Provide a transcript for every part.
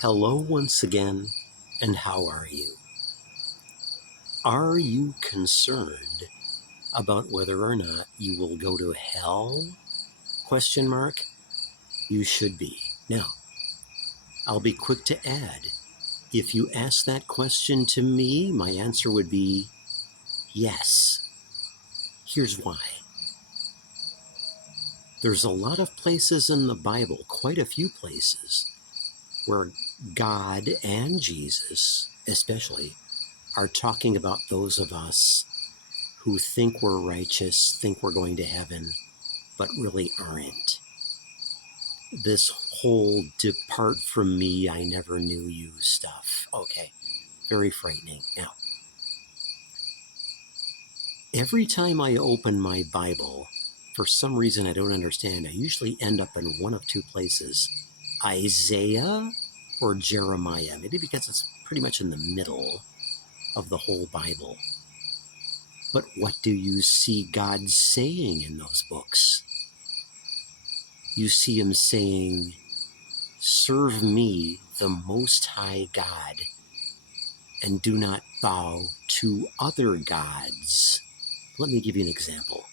Hello once again, and how are you? Are you concerned about whether or not you will go to hell? Question mark. You should be. Now, I'll be quick to add, if you ask that question to me, my answer would be yes. Here's why. There's a lot of places in the Bible, quite a few places, where God and Jesus, especially, are talking about those of us who think we're righteous, think we're going to heaven, but really aren't. This whole depart from me, I never knew you stuff. Okay, very frightening. Now, every time I open my Bible, for some reason I don't understand, I usually end up in one of two places, Isaiah or Jeremiah, maybe because it's pretty much in the middle of the whole Bible. But what do you see God saying in those books? You see him saying, serve me, the Most High God, and do not bow to other gods. Let me give you an example.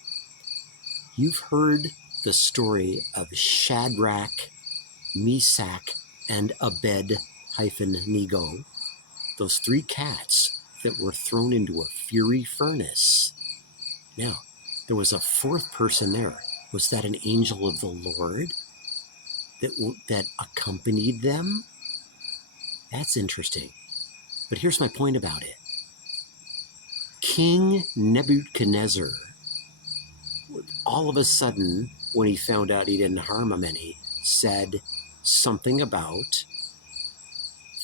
You've heard the story of Shadrach, Meshach, and Abed-Nego, those three cats that were thrown into a fiery furnace. Now, there was a fourth person there. Was that an angel of the Lord that accompanied them? That's interesting. But here's my point about it. King Nebuchadnezzar, all of a sudden, when he found out he didn't harm him any, said something about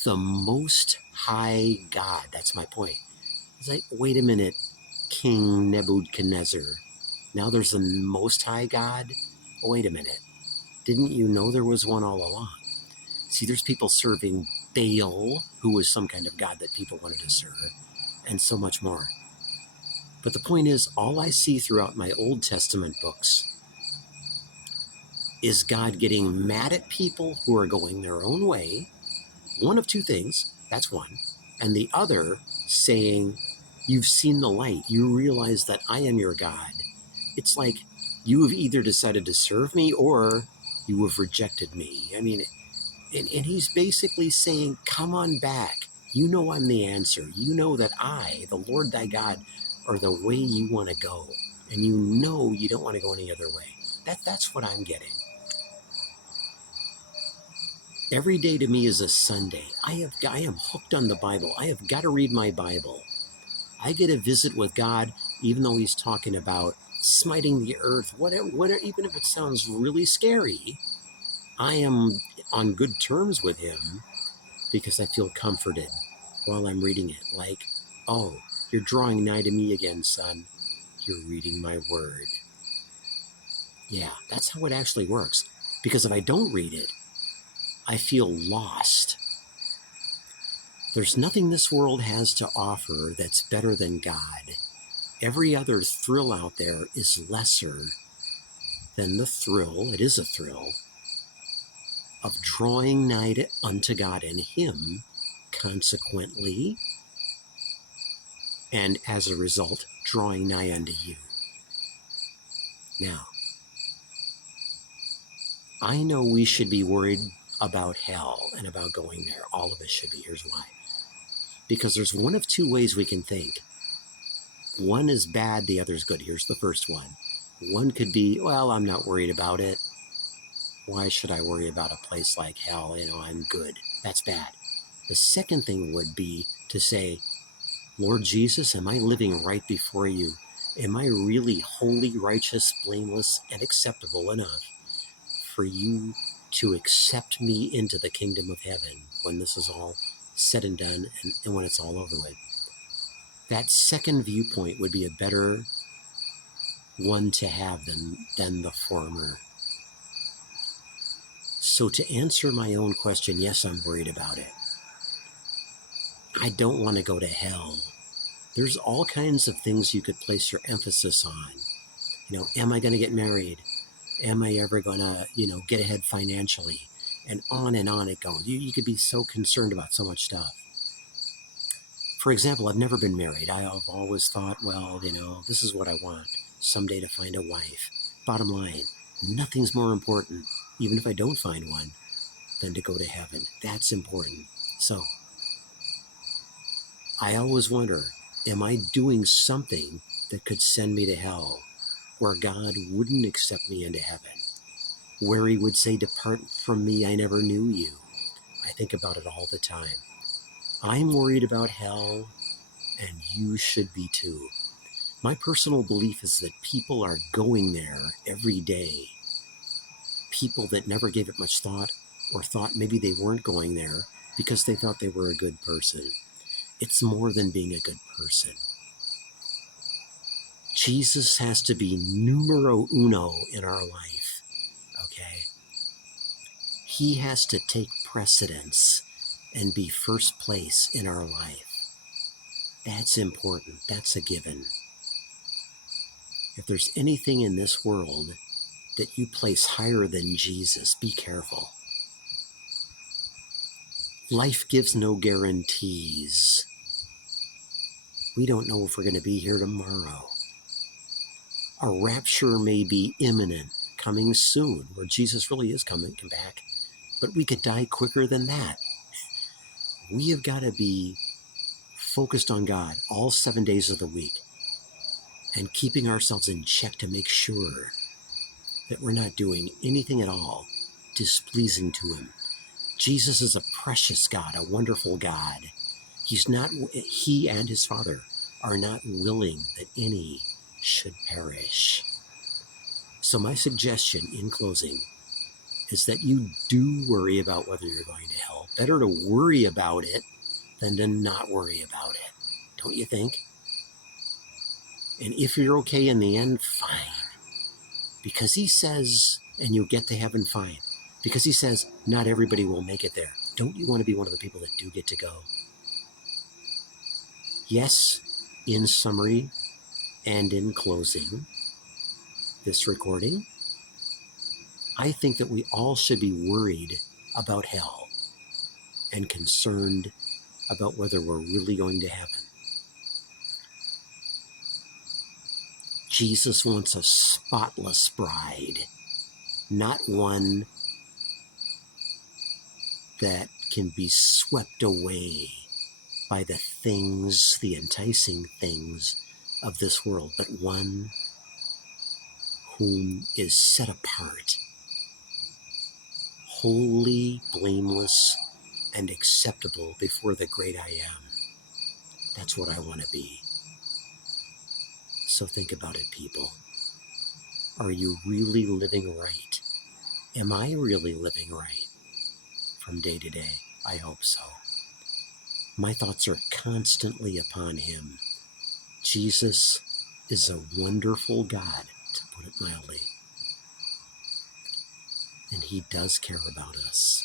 the Most High God. That's my point. It's like, wait a minute, King Nebuchadnezzar. Now there's a Most High God? Wait a minute. Didn't you know there was one all along? See, there's people serving Baal, who was some kind of god that people wanted to serve, and so much more. But the point is, all I see throughout my Old Testament books is God getting mad at people who are going their own way. One of two things, that's one. And the other saying, you've seen the light. You realize that I am your God. It's like you have either decided to serve me or you have rejected me. I mean, and he's basically saying, come on back. You know I'm the answer. You know that I, the Lord thy God, are the way you want to go. And you know you don't want to go any other way. That's what I'm getting. Every day to me is a Sunday. I am hooked on the Bible. I have got to read my Bible. I get a visit with God, even though he's talking about smiting the earth, whatever, even if it sounds really scary, I am on good terms with him because I feel comforted while I'm reading it. Like, oh, you're drawing nigh to me again, son. You're reading my word. Yeah, that's how it actually works. Because if I don't read it, I feel lost. There's nothing this world has to offer that's better than God. Every other thrill out there is lesser than the thrill, it is a thrill, of drawing nigh unto God and him, consequently, and as a result, drawing nigh unto you. Now, I know we should be worried about hell and about going there. All of us should be. Here's why. Because there's one of two ways we can think. One is bad, the other is good. Here's the first one. One could be, well, I'm not worried about it. Why should I worry about a place like hell? I'm good. That's bad. The second thing would be to say, Lord Jesus, am I living right before you? Am I really holy, righteous, blameless, and acceptable enough for you to accept me into the kingdom of heaven when this is all said and done and when it's all over with? That second viewpoint would be a better one to have than the former. So to answer my own question, yes, I'm worried about it. I don't want to go to hell. There's all kinds of things you could place your emphasis on. Am I going to get married? Am I ever going to, get ahead financially? and on it goes. You could be so concerned about so much stuff. For example, I've never been married. I have always thought, well, this is what I want, someday to find a wife. Bottom line, nothing's more important, even if I don't find one, than to go to heaven. That's important. So I always wonder, am I doing something that could send me to hell, where God wouldn't accept me into heaven, where he would say, depart from me, I never knew you? I think about it all the time. I'm worried about hell, and you should be too. My personal belief is that people are going there every day. People that never gave it much thought, or thought maybe they weren't going there because they thought they were a good person. It's more than being a good person. Jesus has to be numero uno in our life, okay? He has to take precedence and be first place in our life. That's important. That's a given. If there's anything in this world that you place higher than Jesus, be careful. Life gives no guarantees. We don't know if we're going to be here tomorrow. A rapture may be imminent, coming soon, where Jesus really is coming back, but we could die quicker than that. We have got to be focused on God all 7 days of the week and keeping ourselves in check to make sure that we're not doing anything at all displeasing to him. Jesus is a precious God, a wonderful God. He and his Father are not willing that any should perish. So my suggestion in closing is that you do worry about whether you're going to hell. Better to worry about it than to not worry about it. Don't you think? And if you're okay in the end, fine. Because he says, and you'll get to heaven fine. Because he says, not everybody will make it there. Don't you want to be one of the people that do get to go? Yes, in summary and in closing this recording, I think that we all should be worried about hell and concerned about whether we're really going to heaven. Jesus wants a spotless bride, not one that can be swept away by the things, the enticing things of this world, but one whom is set apart, holy, blameless, and acceptable before the great I am. That's what I want to be. So think about it, people. Are you really living right? Am I really living right from day to day? I hope so. My thoughts are constantly upon him. Jesus is a wonderful God, to put it mildly. And he does care about us.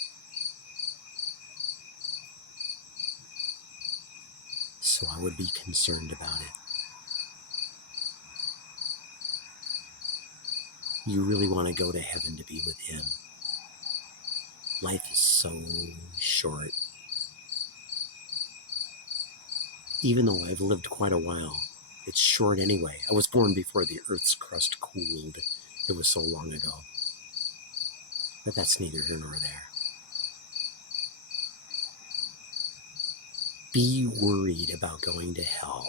So I would be concerned about it. You really want to go to heaven to be with him. Life is so short. Even though I've lived quite a while, it's short anyway. I was born before the Earth's crust cooled. It was so long ago. But that's neither here nor there. Be worried about going to hell.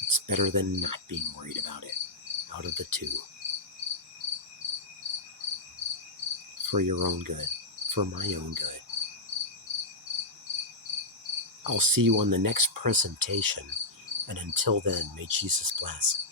It's better than not being worried about it, out of the two. For your own good, for my own good. I'll see you on the next presentation, and until then, may Jesus bless.